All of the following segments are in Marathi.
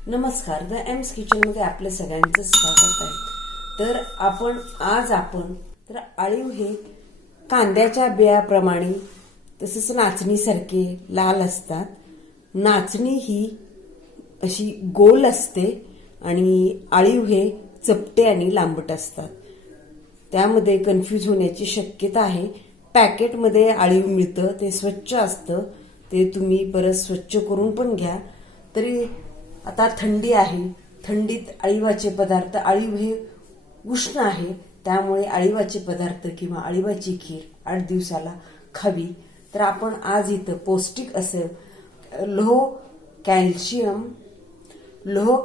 नमस्कार, द एम्स किचन मध्ये आपल्या सगळ्यांचं स्वागत आहे। आज आपण आळीव हे कांद्याच्या बियाप्रमाणे तसेच नाचणीसारखे लाल असतात। नाचणी ही अशी गोल असते आणि आळीव हे चपटे आणि लांबट असतात। त्यामध्ये कन्फ्यूज होण्याची शक्यता आहे। पॅकेटमध्ये आळीव मिळतं, ते स्वच्छ असतं, ते तुम्ही परत स्वच्छ करून पण घ्या। तरी आता थंडी आहे, थंडीत आळीवाचे पदार्थ, आळीव हे उष्ण आहे, त्यामुळे आळीवाचे पदार्थ किंवा आळीवाची खीर 8 दिवसाला खावी। तर आपण आज इथं पौष्टिक असं लोह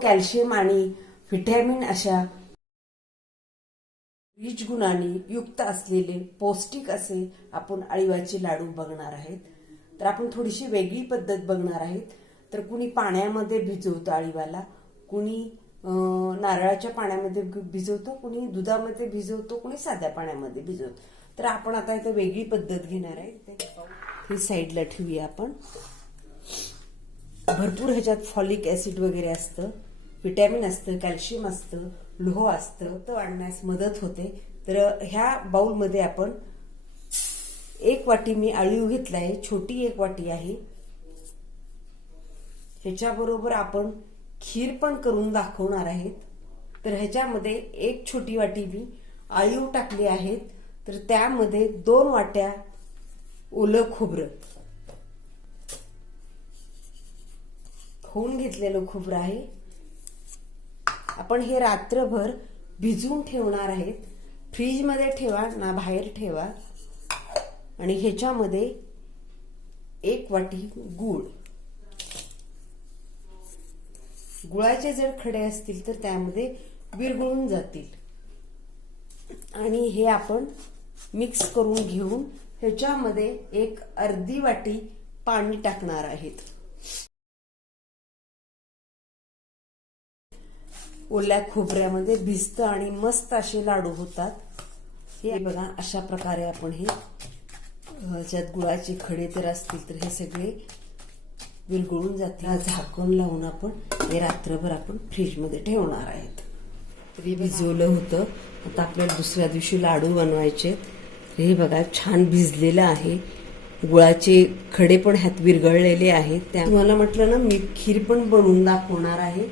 कॅल्शियम आणि व्हिटॅमिन अशा रिच गुणांनी युक्त असलेले पौष्टिक असे आपण आळीवाचे लाडू बघणार आहेत। तर आपण थोडीशी वेगळी पद्धत बघणार आहेत। तर कुणी पाण्यामध्ये भिजवतं आळीवाला, कुणी नारळाच्या पाण्यामध्ये भिजवतो, कुणी दुधामध्ये भिजवतो, कुणी साध्या पाण्यामध्ये भिजवतो। तर आपण आता इथे वेगळी पद्धत घेणार आहे, ही साईडला ठेवूया आपण। भरपूर ह्याच्यात फॉलिक ऍसिड वगैरे असतं, व्हिटॅमिन असतं, कॅल्शियम असतं, लोह असतं, तर वाढण्यास मदत होते। तर ह्या बाउलमध्ये आपण 1 वाटी मी आळीव घेतलाय, छोटी 1 वाटी आहे। ह्याच्याबरोबर आपण खीर पण करून दाखवणार आहेत। तर ह्याच्यामध्ये 1 छोटी वाटी मी आळीव टाकली आहेत। तर त्यामध्ये 2 वाट्या ओलं खोबरं, होऊन घेतलेलं खोबरं आहे। आपण हे रात्रभर भिजवून ठेवणार आहेत। फ्रीज मध्ये ठेवा ना बाहेर ठेवा। आणि ह्याच्यामध्ये 1 वाटी गूळ, गुळाचे जर खडे असतील तर त्यामध्ये विरघळून जातील। आणि हे आपण मिक्स करून घेऊन ह्याच्यामध्ये 1 अर्धी वाटी पाणी टाकणार आहेत। ओल्या खोबऱ्यामध्ये भिजतं आणि मस्त असे लाडू होतात। हे बघा, अशा प्रकारे आपण हे ह्याच्यात गुळाचे खडे तर असतील तर हे सगळे विरघळून जातील। झाकण लावून आपण हे रात्रभर आपण फ्रीज मध्ये ठेवणार आहेत। तर हे भिजवलं होतं, आता आपल्याला दुसऱ्या दिवशी लाडू बनवायचे। हे बघा, छान भिजलेलं आहे, गुळाचे खडे पण ह्यात विरघळलेले आहेत। त्या तुम्हाला म्हटलं ना, मी खीर पण बनवून दाखवणार आहे।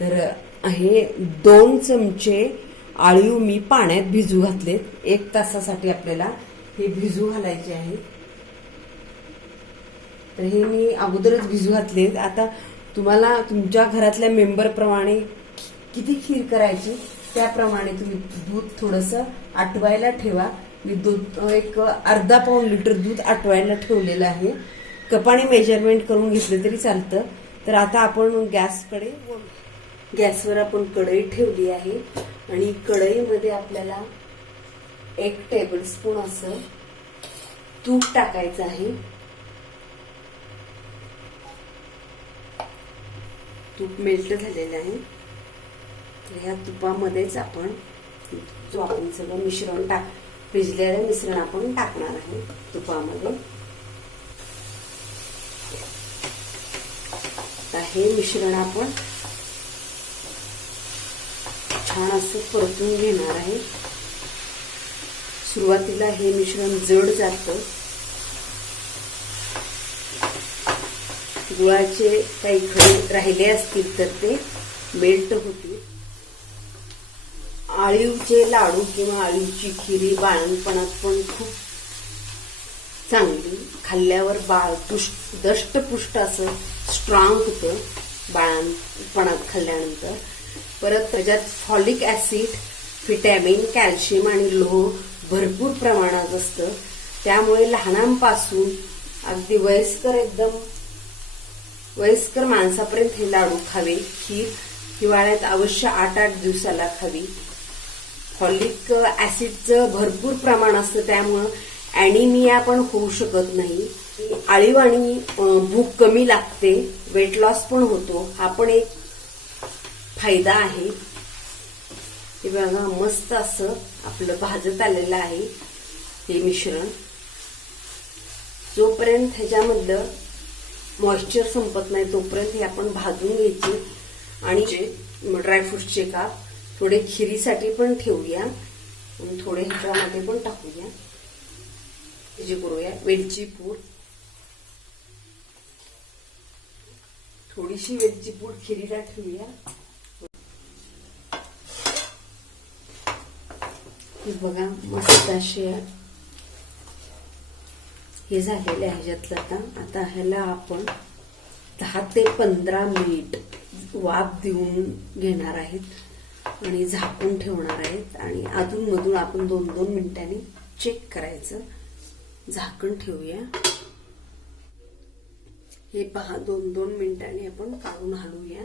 तर हे 2 चमचे आळीव मी पाण्यात भिजू घातलेत। 1 तासासाठी आपल्याला हे भिजू घालायचे आहे। तर हे मी अगोदरच भिजू घातले। आता तुम्हाला तुमच्या घरातल्या मेंबर प्रमाणे किती खीर करायची त्याप्रमाणे तुम्ही दूध थोडंसं आटवायला ठेवा। मी दूध 1 अर्धा पाऊण लिटर दूध आटवायला ठेवलेलं आहे। कपाने मेजरमेंट करून घेतले तरी चालतं। तर आता आपण गॅसवर आपण कढई ठेवली आहे आणि कढईमध्ये आपल्याला 1 टेबलस्पून असं तूप टाकायचं आहे। तूप मेल्ट झालेलं आहे। तर ह्या तुपामध्येच आपण सगळं मिश्रण भिजलेलं मिश्रण आपण टाकणार आहे तुपामध्ये। आता हे मिश्रण आपण छान असं परतून घेणार आहे। सुरुवातीला हे मिश्रण जड जातं, गुळाचे काही खडे राहिले असतील तर ते मेल्ट होतील। आळीवचे लाडू किंवा आळीवची खीर बाळंतपणात पण खूप चांगली, खाल्ल्यावर बाळ दष्टपुष्ट असं स्ट्रॉंग होतं बाळंतपणात खाल्ल्यानंतर। परत त्याच्यात फॉलिक ऍसिड, व्हिटॅमिन, कॅल्शियम आणि लोह भरपूर प्रमाणात असतं। त्यामुळे लहानांपासून अगदी वयस्कर माणसापर्यंत हे लाडू खावे। खीर हिवाळ्यात अवश्य 8-8 दिवसाला खावी। फॉलिक ऍसिडचं भरपूर प्रमाण असतं, त्यामुळं ॲनिमिया पण होऊ शकत नाही। आळीव आणि भूक कमी लागते, वेट लॉस पण होतो, हा पण एक फायदा आहे। हे बघा, मस्त असं आपलं भाजत आलेलं आहे हे मिश्रण। जोपर्यंत ह्याच्यामधलं मॉइश्चर संपत नाही तोपर्यंत हे आपण भाजून घ्यायची। आणि जे ड्रायफ्रुट्सचे काप थोडे खिरीसाठी पण ठेवूया आणि थोडे ह्याच्यामध्ये पण टाकूया. जे करूया वेलची पूड, थोडीशी वेलची पूड खिरीला ठेवूया. हे बघा मस्त असे हे झालेले आहे ह्याच्यातलं. आता ह्याला आपण 10 ते 15 मिनिट वाफ देऊन घेणार आहेत आणि झाकून ठेवणार आहेत. आणि अधूनमधून आपण 2-2 मिनिटांनी चेक करायचं. झाकण ठेवूया. हे पहा 2-2 मिनिटांनी आपण काढून हलवूया.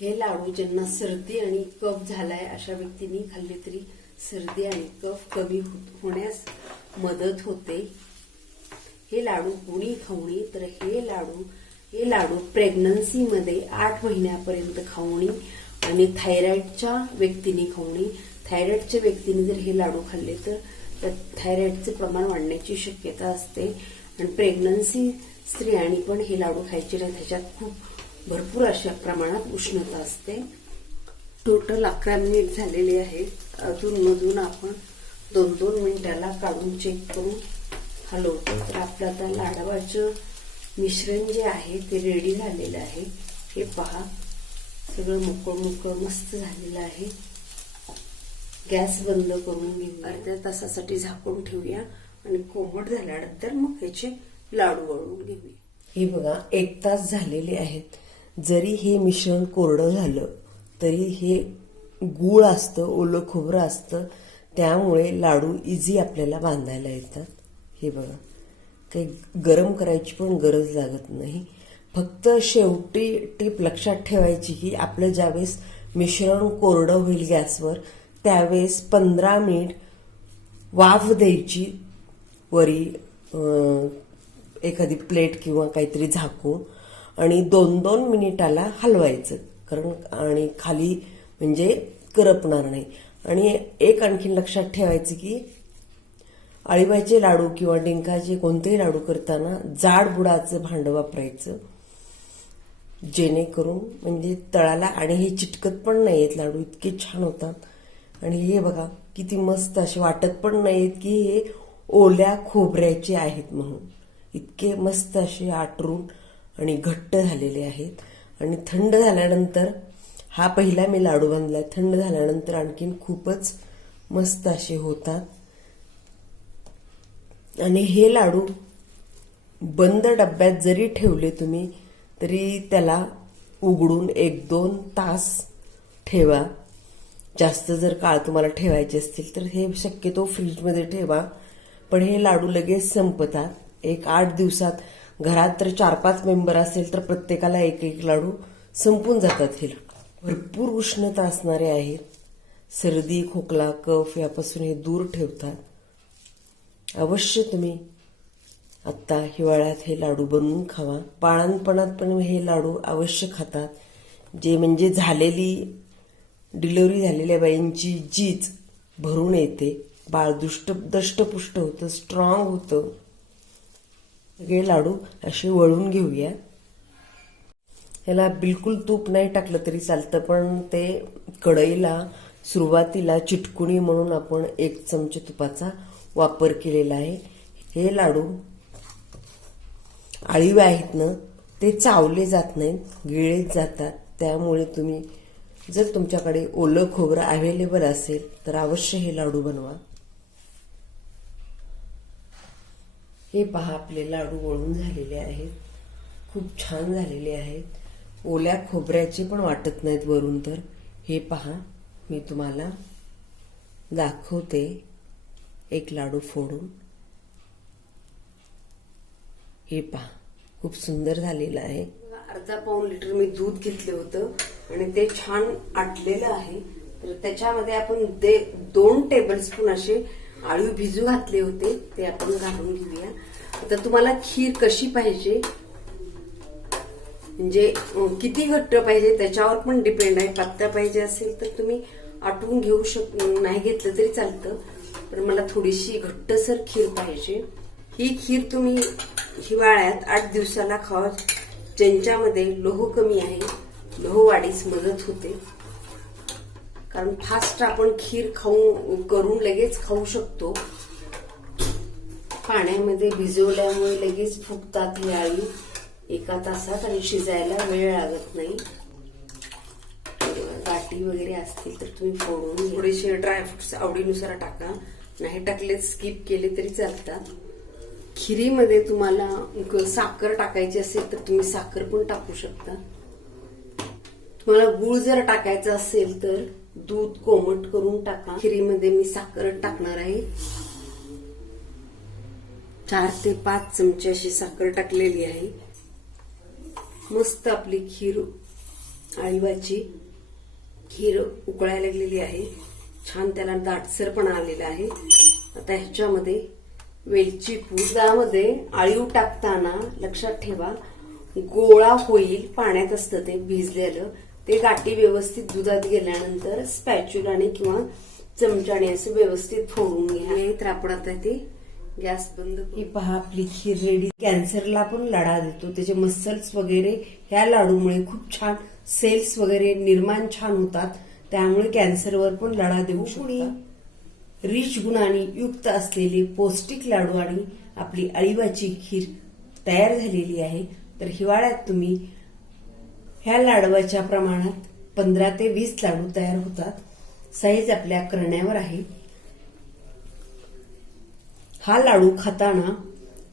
हे लाडू ज्यांना सर्दी आणि कफ झालाय अशा व्यक्तींनी खाल्ले तरी सर्दी आणि कफ कमी होण्यास मदत होते. हे लाडू कोणी खाऊनी तर हे लाडू प्रेग्नन्सी मध्ये 8 महिन्यापर्यंत खाऊनी आणि थायरॉइडच्या व्यक्तींनी खाऊनी. थायरॉइडच्या व्यक्तीने जर हे लाडू खाल्ले तर थायरॉइडचे प्रमाण वाढण्याची शक्यता असते. आणि प्रेग्नन्सी स्त्रियांनी पण हे लाडू खायचे नाही. त्याच्यात खूप भरपूर अशा प्रमाणात उष्णता असते. टोटल 11 मिनिट झालेले आहेत. अधूनमधून आपण 2-2 मिनिटाला काढून चेक करून हलवतो. तर आपलं आता लाडवाचं मिश्रण जे आहे ते रेडी झालेलं आहे. हे पहा सगळं मोकळं मस्त झालेलं आहे. गॅस बंद करून घेऊया. अर्ध्या तासासाठी झाकून ठेवूया आणि कोमट झाल्यानंतर मग ह्याचे लाडू वळून घेऊया. हे बघा 1 तास झालेले आहेत. जरी हे मिश्रण कोरडं झालं तरी हे गूळ असतं, ओलं खोबरं असतं, त्यामुळे लाडू इझी आपल्याला बांधायला येतात. हे बघा काही गरम करायची पण गरज लागत नाही. फक्त शेवटी टीप लक्षात ठेवायची की आपलं ज्यावेळेस मिश्रण कोरडं होईल गॅसवर त्यावेळेस 15 मिनिट वाफ द्यायची वरी एखादी प्लेट किंवा काहीतरी झाकून आणि 2-2 मिनिटाला हलवायचं. कारण आणि खाली म्हणजे करपणार नाही. आणि एक आणखीन लक्षात ठेवायचं की अळीवाचे लाडू किंवा डिंकाचे कोणतेही लाडू करताना जाड बुडाचं भांडं वापरायचं जेणेकरून म्हणजे तळाला आणि हे चिटकत पण नाहीत लाडू, इतके छान होतात. आणि हे बघा किती मस्त असे वाटत पण नाहीत की हे ओल्या खोबऱ्याचे आहेत म्हणून. इतके मस्त असे आटरून आणि घट्ट झालेले आहेत. आणि थंड झाल्यानंतर हा पहिला मी लाडू बांधलाय. थंड झाल्यानंतर आणखीन खूपच मस्त असे होतात. आणि हे लाडू बंद डब्यात जरी ठेवले तुम्ही तरी त्याला उघडून 1-2 तास ठेवा. जास्त जर काळ तुम्हाला ठेवायचे असतील तर हे शक्यतो फ्रीजमध्ये ठेवा. पण हे लाडू लगेच संपतात. 8 दिवसात घरात तर 4-5 मेंबर असेल तर प्रत्येकाला 1-1 लाडू संपून जातात. हे लाडू भरपूर उष्णता असणारे आहेत. सर्दी, खोकला, कफ यापासून हे दूर ठेवतात. अवश्य तुम्ही आत्ता हिवाळ्यात हे लाडू बनवून खावा. बाळंतपणात पण हे लाडू अवश्य खातात. जे म्हणजे झालेली डिलिव्हरी झालेल्या बाईंची जीज भरून येते. बाळ दष्टपुष्ट होतं, स्ट्रॉंग होतं. सगळे लाडू असे वळून घेऊया. ह्याला बिलकुल तूप नाही टाकलं तरी चालतं, पण ते कढईला सुरुवातीला चिटकुणी म्हणून आपण 1 चमचे तुपाचा वापर केलेला आहे. हे लाडू आळीव आहेत ना ते चावले जात नाहीत, गिळले जातात. त्यामुळे तुम्ही जर तुमच्याकडे ओलं खोबरं अवेलेबल असेल तर अवश्य हे लाडू बनवा. हे पहा आपले लाडू वळून झालेले आहेत. खूप छान झालेले आहेत. ओल्या खोबऱ्याचे पण वाटत नाहीत वरून. तर हे पहा मी तुम्हाला दाखवते एक लाडू फोडून. हे पहा खूप सुंदर झालेलं आहे. अर्धा पाऊण लिटर मी दूध घेतलं होतं आणि ते छान आटलेलं आहे. तर त्याच्यामध्ये आपण 2 टेबलस्पून असे आळू भिजू घातले होते ते आपण घालून घेऊया. आता तुम्हाला खीर कशी पाहिजे म्हणजे किती घट्ट पाहिजे त्याच्यावर पण डिपेंड आहे. पातळ पाहिजे असेल तर तुम्ही आटवून घेऊ नाही घेतलं तरी चालतं. पण मला थोडीशी घट्टसर खीर पाहिजे. ही खीर तुम्ही हिवाळ्यात 8 दिवसाला खावा ज्यांच्यामध्ये लोह कमी आहे, लोह वाढीस मदत होते. कारण फास्ट आपण खीर करून लगेच खाऊ शकतो. पाण्यामध्ये भिजवल्यामुळे लगेच फुगतात ही आळी 1 तासात आणि शिजायला वेळ लागत नाही. गाठी वगैरे असतील तर तुम्ही फोडून थोडेसे ड्रायफ्रुट्स आवडीनुसार टाका, नाही टाकले स्किप केले तरी चालतात. खिरीमध्ये तुम्हाला साखर टाकायची असेल तर तुम्ही साखर पण टाकू शकता. तुम्हाला गूळ जर टाकायचा असेल तर दूध कोमट करून टाका. खिरीमध्ये मी साखर टाकणार आहे. 4 ते 5 चमचे अशी साखर टाकलेली आहे. मस्त आपली खीर आळीवाची खीर उकळायला लागलेली आहे. छान त्याला दाटसरपणा आलेला आहे. आता ह्याच्यामध्ये वेलची पूड. दुधामध्ये आळीव टाकताना लक्षात ठेवा गोळा होईल. पाण्यात असतं ते भिजलेलं, ते गाठी व्यवस्थित दुधात गेल्यानंतर स्पॅच्युलाने किंवा चमच्याने असं व्यवस्थित फोडून घ्या. तर आपण आता ते गॅस बंद. ही पहा आपली खीर रेडी. कॅन्सरला पण लढा देतो. त्याचे मसल्स वगैरे ह्या लाडूमुळे खूप छान सेल्स वगैरे निर्माण छान होतात. त्यामुळे कॅन्सरवर पण लढा देऊ शकतो. रिच गुणांनी युक्त असलेले पौष्टिक लाडू आणि आपली आळीवाची खीर तयार झालेली आहे. तर हिवाळ्यात तुम्ही ह्या लाडवाच्या प्रमाणात 15 ते 20 लाडू तयार होतात. साईज आपल्या करण्यावर आहे. हा लाडू खाताना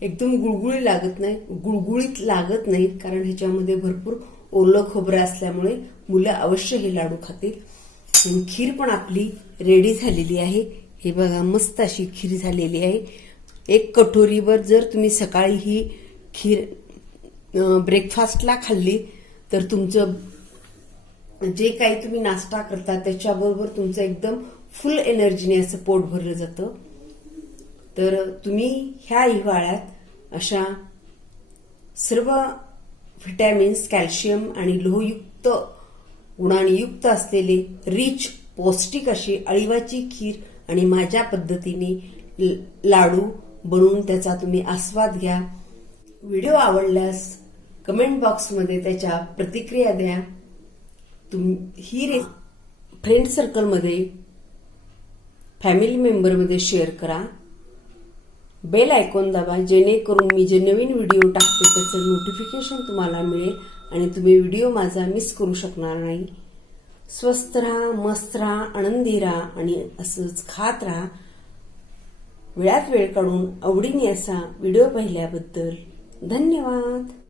एकदम गुळगुळीत लागत नाही कारण ह्याच्यामध्ये भरपूर ओलं खोबरं असल्यामुळे मुलं अवश्य हे लाडू खातील. आणि खीर पण आपली रेडी झालेली आहे. हे बघा मस्त अशी खीर झालेली आहे. 1 कटोरीवर जर तुम्ही सकाळी ही खीर ब्रेकफास्टला खाल्ली तर तुमचं जे काही तुम्ही नाश्ता करता त्याच्याबरोबर तुमचं एकदम फुल एनर्जीने असं पोट भरलं जातं. तर तुम्ही ह्या हिवाळ्यात अशा सर्व व्हिटॅमिन्स, कॅल्शियम आणि लोहयुक्त गुणांनी युक्त असलेले रिच पौष्टिक अशी आळीवाची खीर आणि माझ्या पद्धतीने लाडू बनवून त्याचा तुम्ही आस्वाद घ्या. व्हिडिओ आवडल्यास कमेंट बॉक्समध्ये त्याच्या प्रतिक्रिया द्या. ही फ्रेंड सर्कलमध्ये, फॅमिली मेंबरमध्ये शेअर करा. बेल आयकॉन दाबा जेणेकरून मी जे नवीन व्हिडिओ टाकते त्याचं नोटिफिकेशन तुम्हाला मिळेल आणि तुम्ही व्हिडिओ माझा मिस करू शकणार नाही. स्वस्थ राहा, मस्त राहा, आनंदी राहा आणि असंच खात राहा. वेळात वेळ काढून आवडीने असा व्हिडिओ पाहिल्याबद्दल धन्यवाद.